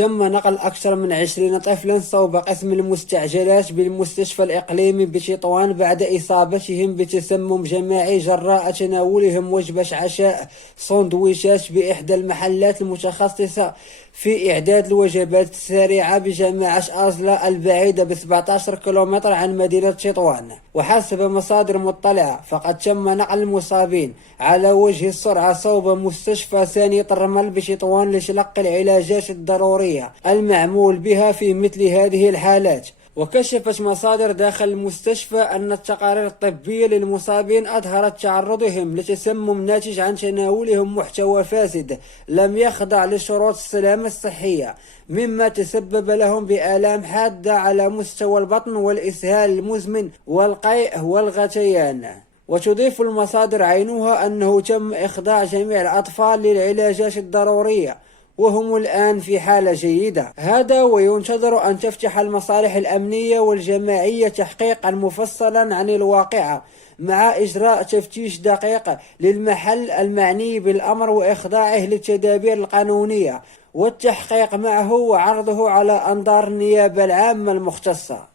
تم نقل أكثر من 20 طفلا صوب قسم المستعجلات بالمستشفى الإقليمي بتطوان بعد إصابتهم بتسمم جماعي جراء تناولهم وجبة عشاء سندويشات بإحدى المحلات المتخصصة في إعداد الوجبات السريعة بجامعة أزلا البعيدة ب 17 كيلومتر عن مدينة تطوان. وحسب مصادر مطلعة فقد تم نقل المصابين على وجه السرعة صوب مستشفى ثاني الرمل بتطوان لتلقي العلاجات الضرورية المعمول بها في مثل هذه الحالات. وكشفت مصادر داخل المستشفى أن التقارير الطبية للمصابين أظهرت تعرضهم لتسمم ناتج عن تناولهم محتوى فاسد لم يخضع لشروط السلامة الصحية، مما تسبب لهم بآلام حادة على مستوى البطن والإسهال المزمن والقيء والغثيان. وتضيف المصادر عينها أنه تم إخضاع جميع الأطفال للعلاجات الضرورية وهم الآن في حالة جيدة. هذا وينتظر أن تفتح المصالح الأمنية والجماعية تحقيقا مفصلا عن الواقعة مع إجراء تفتيش دقيق للمحل المعني بالأمر وإخضاعه للتدابير القانونية والتحقيق معه وعرضه على أنظار النيابة العامة المختصة.